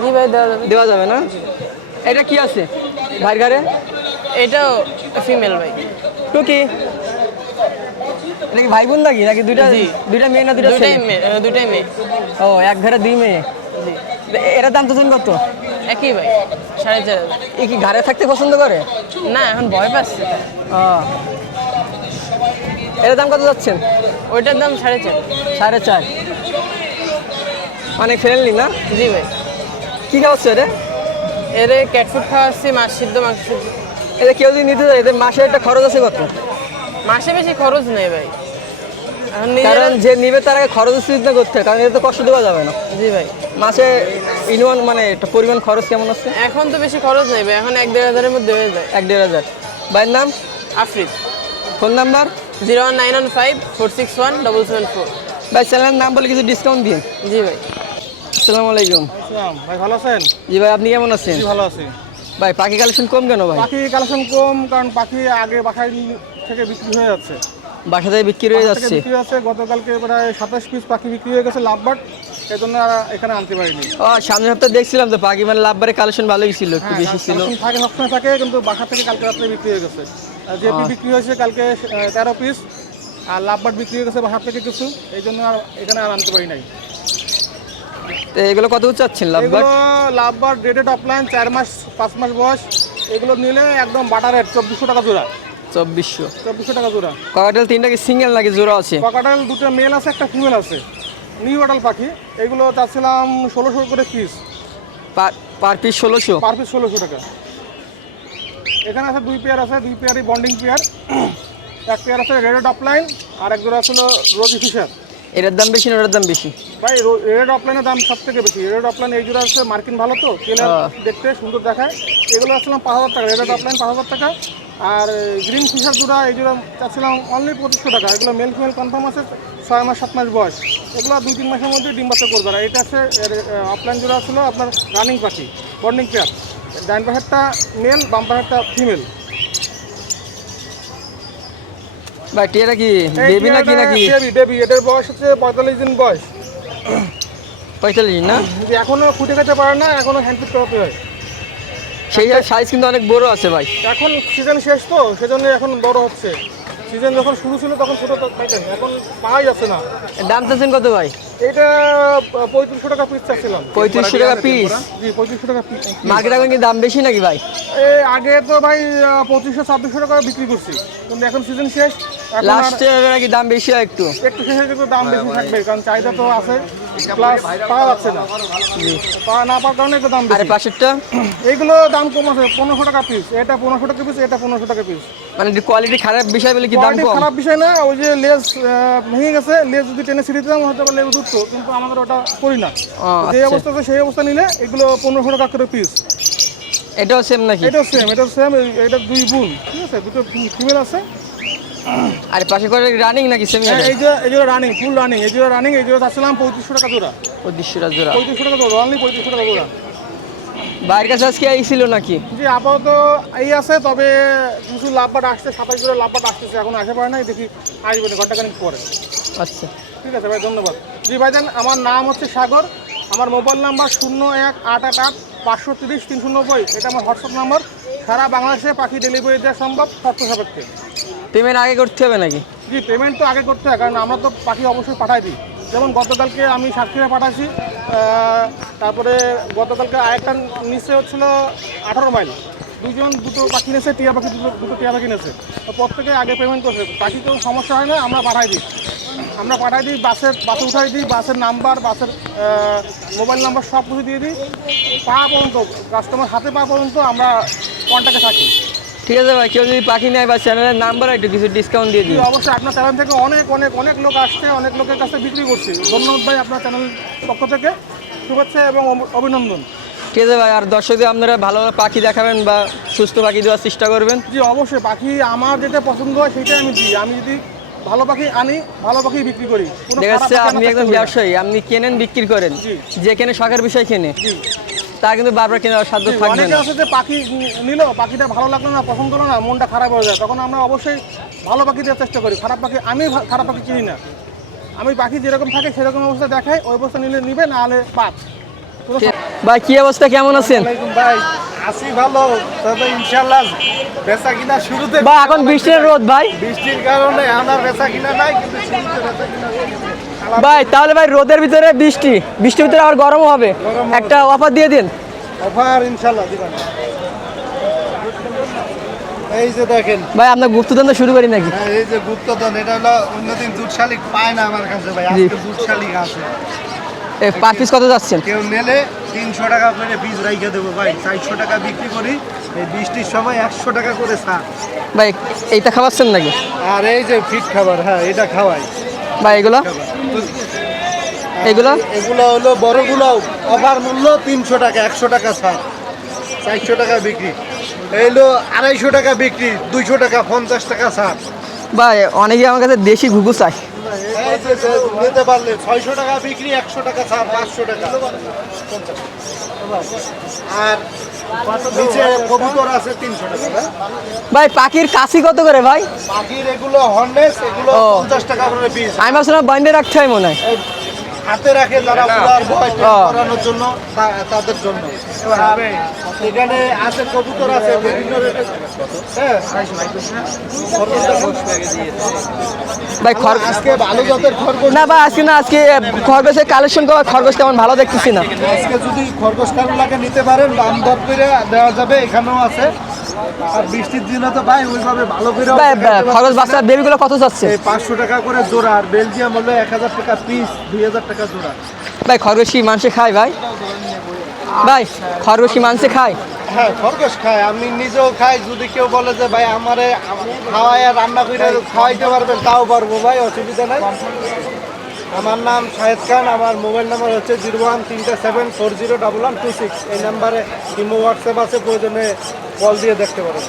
জি ভাই, দেওয়া যাবে। দেওয়া যাবে না? এটা কি আছে ভাইয়ের ঘরে? এটাও ফিমেল ভাই। টুকি এটা কি ভাই বোন নাকি দুইটা? জি। দুইটা মেয়ে না দুইটা ছেলে? দুটাই মেয়ে। ও, এক ঘরে 2 মেয়ে। জি। এরা দাম তো কত? একই ভাই, 4,500। এ কি ঘরে থাকতে পছন্দ করে? না, এখন ভয় পাচ্ছে। ও, এর দাম কত যাচ্ছেন? ওইটার দাম 4,500। 4.5। অনেক ফ্রেন্ডলি না? জি ভাই। কি খাওয়াচ্ছে এটা? এর ক্যাট ফুড খাওয়াচ্ছি, মাছ সিদ্ধ, মাংস সিদ্ধ। এটা কেউ যদি নিতে চায় এদের মাসে একটা খরচ আছে কত? মাসে বেশি খরচ নেই ভাই, এখন কারণ নিজেরা। যে নিবে তার আগে খরচ চিন্তা করতে হয়, কারণ এটা তো কষ্ট দেওয়া যাবে না। জি ভাই। মাসে ইনওয়ান মানে একটা পরিমাণ খরচ কেমন আছে? এখন তো বেশি খরচ নেই ভাই, এখন 1-1.5 হাজারের মধ্যে হয়ে যায়। 1-1.5 ভাইয়ের নাম? আফরিদ। Phone number? 01915 461 774। ভাই চ্যানেলের নাম বলে কিছু ডিসকাউন্ট দিন। জি ভাই। আসসালামু আলাইকুম। ভাই ভালো আছেন? জি ভাই, আপনি কেমন আছেন? ভালো আছি। ভাই পাখি কালেকশন কম কেন ভাই? পাখি কালেকশন কম কারণ পাখি আগে বাসায় থেকে বিক্রি হয়ে যাচ্ছে। বাসা থেকে বিক্রি হয়ে যাচ্ছে? বিক্রি আছে, গতকালকে প্রায় 27 পিস পাখি বিক্রি হয়ে গেছে লাভবার্ড, এই জন্য আর এখানে আনতে পারিনি। ও, সামনের সপ্তাহে দেখছিলাম তো পাখি মানে লাভবারে কালেকশন ভালোই ছিল, একটু বেশি ছিল। কালেকশন থাকে, সবসময় থাকে, কিন্তু বাসা থেকে কালকে রাত্রে বিক্রি হয়ে গেছে। জেপি বিক্রি হয়েছে কালকে 13 পিস, আর লাভবার্ড বিক্রি হয়ে গেছে বাসা থেকে কিছু, এই জন্য আর এখানে আর আনতে পারি নাই। তো এগুলো কত চাচ্ছেন লাভবার্ড? এগুলো লাভবার্ড রেটেড অফলাইন 4 মাস 5 মাস বয়স, এগুলো নিলে একদম বাটার রেট 2400 টাকা জোড়া। 2400 টাকা জোড়া। ককাটেল 3টা কি সিঙ্গেল নাকি জোড়া আছে? ককাটেল 2টা মেল আছে, একটা ফিমেল আছে, নিউ অ্যাডাল পাখি। এগুলো চাচ্ছিলাম 1600 করে piece. Per piece 1600? Per piece 1600 টাকা। এখানে আছে 2 পেয়ার আছে, 2 পেয়ারই বন্ডিং পেয়ার। এক পেয়ার আছে রেড অফলাইন, আর এক জোড়া ছিল রোজি ফিশার। এটার দাম বেশি না ওটার দাম বেশি? ভাই রেড অফলাইনের দাম সব থেকে বেশি। রেড অফলাইন এই জোড়া আছে মার্কিন ভালো, তো কেলার দেখতে সুন্দর দেখায়। এগুলো আসছিলাম 5000 টাকা, রেড অফলাইন 5000 টাকা। আর গ্রিন ফিশার জোড়া এই জোড়া চাচ্ছিলাম অনলি 2500 টাকা। এগুলো মেল ফিমেল কনফার্ম আছে, 6 মাস 7 মাস বয়স। এগুলো 2-3 মাসের মধ্যে ডিম বাচ্চা করবে। আর এটা আছে অফলাইন জোড়া ছিল আপনার রানিং পাখি, বন্ডিং পেয়ার। ডাইন পাশেরটা মেল, বাম পাশেরটা ফিমেল। ভাই টিয়াটা কি বেবি নাকি? বেবি, এটার বয়স হচ্ছে 45 দিন বয়স। 45 না? এখনো ফুটে খেতে পারে না, এখনো হ্যান্ডফিট করাতে হয়। সেই সাইজ কিন্তু অনেক বড় আছে ভাই। এখন সিজন শেষ তো, সেজন্য এখন বড় হচ্ছে। সিজন যখন শুরু ছিল তখন ছোট পাইতেন, এখন পাওয়াই যাচ্ছে না। দাম চাচ্ছেন কত ভাই? এটা 3500 টাকা পিস চাচ্ছিলাম। 3500 টাকা পিস? জি, 3500 টাকা পিস। মার্কেট এখন কি দাম বেশি নাকি ভাই? আগে তো ভাই 2500-2600 টাকা বিক্রি করছি, কিন্তু এখন সিজন শেষ। লাস্টে কি দাম বেশি হয়? একটু শেষে কিন্তু দাম বেশি থাকবে, কারণ চাহিদা তো আছে, প্লাস পাওয়া যাচ্ছে না। পাওয়া না পাওয়ার কারণে একটু দাম বেশি। আরে পাশেরটা? এইগুলো দাম কম আছে, 1500 টাকা পিস। এটা 1500 টাকা পিস, এটা 1500 টাকা পিস। মানে কোয়ালিটি খারাপ বিষয় বলে কি দাম কম? খারাপ বিষয় না, ওই যে লেজ ভেঙে গেছে, লেজ যদি টেনে ছিঁড়ে দিতাম হয়তো লেজ উঠতো, কিন্তু আমাদের ওটা করি না। যে অবস্থা আছে সেই অবস্থা নিলে এগুলো 1500 টাকা করে পিস। এটাও সেম নাকি? এটাও সেম। এটা 2 বোন, ঠিক আছে, 2টো ফিমেল আছে। আর পাশে করে রানিং নাকি সেমি? এই যে রানিং, ফুল রানিং। এই যে রানিং, এই যে চাচ্ছিলাম 3500 টাকা জোড়া। 3500 টাকা জোড়া? 3500 টাকা জোড়া, অনলি 3500 টাকা জোড়া। বাইরের কাছে আজকে আইছিল নাকি? জি, আপাতত এই আছে, তবে কিছু লাভবার্ড আসছে, 27 জোড়া লাভবার্ড আসতেছে, এখন আসে পারে নাই, দেখি আসবে না ঘন্টাখানিক পরে। আচ্ছা ঠিক আছে ভাই, ধন্যবাদ। জি ভাইজান, আমার নাম হচ্ছে সাগর, আমার মোবাইল নাম্বার 01888530-390। এটা আমার হোয়াটসঅ্যাপ নাম্বার। সারা বাংলাদেশে পাখি ডেলিভারি দেওয়া সম্ভব শর্ত সাপেক্ষে। পেমেন্ট আগে করতে হবে নাকি? জি, পেমেন্ট তো আগে করতে হয়, কারণ আমরা তো পাখি অবশ্যই পাঠাই দিই। যেমন গতকালকে আমি সাতক্ষীরা পাঠাইছি, তারপরে গতকালকে আরেকটা নিচে হচ্ছিল 18 মাইল। দুটো পাখি নিয়েছে, টিয়া পাখি, দুটো টিয়া পাখি নিয়েছে। তো প্রত্যেকে আগে পেমেন্ট করছে। পাখি তো সমস্যা হয় না, আমরা পাঠাই দিই। বাসে উঠাই দিই, বাসের নাম্বার, বাসের মোবাইল নাম্বার সব কিছু দিয়ে দিই। পাওয়া পর্যন্ত, কাস্টমার হাতে পাওয়া পর্যন্ত আমরা কন্ট্যাক্টে থাকি। ঠিক আছে ভাই, কেউ যদি পাখি নেয় বা চ্যানেলের নাম্বার একটু কিছু ডিসকাউন্ট দিয়ে দিই। অবশ্যই আপনার চ্যানেল থেকে অনেক লোক আসছে, অনেক লোকের কাছে বিক্রি করছি। ধন্যবাদ ভাই, আপনার চ্যানেল পক্ষ থেকে শুভেচ্ছা এবং অভিনন্দন। ঠিক আছে ভাই, আর দর্শকদের আপনারা ভালো পাখি দেখাবেন বা সুস্থ পাখি দেওয়ার চেষ্টা করবেন। জি অবশ্যই, পাখি আমার যেটা পছন্দ হয় সেটাই আমি দিই। আমি যদি ভালো পাখি আনি, ভালো পাখি বিক্রি করি। দেখা যাচ্ছে আপনি একদম ব্যবসায়ী, আপনি কেনেন বিক্রি করেন, যে কেনে শখের বিষয় কেনে, তা কিন্তু বারবার কেনার সাধ্য থাকবে না। অনেকে আছে যে পাখি নিল, পাখিটা ভালো লাগলো না, পছন্দ হলো না, মনটা খারাপ হয়ে যায়, তখন আমরা অবশ্যই ভালো পাখি দেওয়ার চেষ্টা করি। খারাপ পাখি, আমি খারাপ পাখি চিনি না। আমি পাখি যেরকম থাকে সেরকম অবস্থা দেখাই, ওই অবস্থা নিলে নিবে, না হলে বাদ। কোনো ভাই কি অবস্থা, কেমন আছেন? ভাই আসি ভালো, তবে ইনশাল্লাহ বেচা কিনা শুরুতে ভাই এখন বৃষ্টির রোদ ভাই। বৃষ্টির কারণে আমার বেচা কিনা নাই, কিন্তু শুরুতে বেচা কিনা হয়েছে। ভাই তাহলে ভাই রোদের ভিতরে বৃষ্টির ভিতরে আবার গরমও হবে, একটা অফার দিয়ে দিন। অফার ইনশাল্লাহ দিবেন। এই যে দেখেন, ভাই আপনার গুপ্তধন শুরু করি নাকি? এই যে গুপ্তধন, এটা হলো অন্যদিন দুধ শালিক পায় না আমার কাছে ভাই, আজকে দুধ শালিক আছে। পার পিস কত যাচ্ছেন? কেউ নিলে 300 টাকা করে পিস রাইখে দেবো ভাই, 400 টাকা বিক্রি করি। এই বৃষ্টির সময় 100 টাকা করে ছাড়। ভাই এইটা খাওয়াচ্ছেন নাকি? আর এই যে ফিট খাবার, হ্যাঁ এটা খাওয়াই ভাই এগুলো এগুলো এগুলো হলো বড়গুলো অফার মূল্য 300 টাকা, 100 টাকা ছাড়, 400 টাকা বিক্রি। এইলো 250 টাকা বিক্রি, 200 টাকা, 50 টাকা ছাড়। ভাই অনেকে আমার কাছে দেশি ঘুঘু চাই। এই যে নিতে পারলে 600 টাকা বিক্রি, 100 টাকা ছাড়, 500 টাকা। আর নিচে কবুতর আছে 300 টাকা। হ্যাঁ? ভাই পাখির কাশি কত করে ভাই? পাখির এগুলো হর্নেস, এগুলো 50 টাকা করে পিস। আমি ভাবছিলাম বাইন্দে রাখতে হয় মনে হয়। হাতে রাখে যারা উড়ার ভয় করানোর জন্য, তাদের জন্য। আর এখানে আছে কবুতর আছে বিভিন্ন রেটের। হ্যাঁ ভাই আজকে ভালো জাতের খরগোশ, না ভাই আজকে খরগোশের কালেকশন করা, খরগোশ তেমন ভালো দেখতেছি না। আজকে যদি খরগোশ কারো লাগে নিতে পারেন, দাম দর করে দেওয়া যাবে, এখানেও আছে। আর বৃষ্টির দিনে তো ভাই ওইভাবে ভালো করে ভাই খরগোশ বাচ্চা বেবিগুলো কত যাচ্ছে? 500 টাকা করে জোড়া, আর বেলজিয়াম হলো 1000 টাকা পিস, 2000 টাকা জোড়া। ভাই খরগোশী মানুষে খায় ভাই? ভাই খরগোশী মানুষে খায়? হ্যাঁ খরগোশ খায়, আমি নিজেও খাই। যদি কেউ বলে যে ভাই আমারে খাওয়ায় রান্না করে খাওয়াইতে পারবেন, তাও পারবো ভাই, অসুবিধা নাই। আমার নাম শাহেদ খান, আমার মোবাইল নাম্বার হচ্ছে 0137401126। এই নাম্বারে ইমো হোয়াটসঅ্যাপ আছে, প্রয়োজনে কল দিয়ে দেখতে পারেন।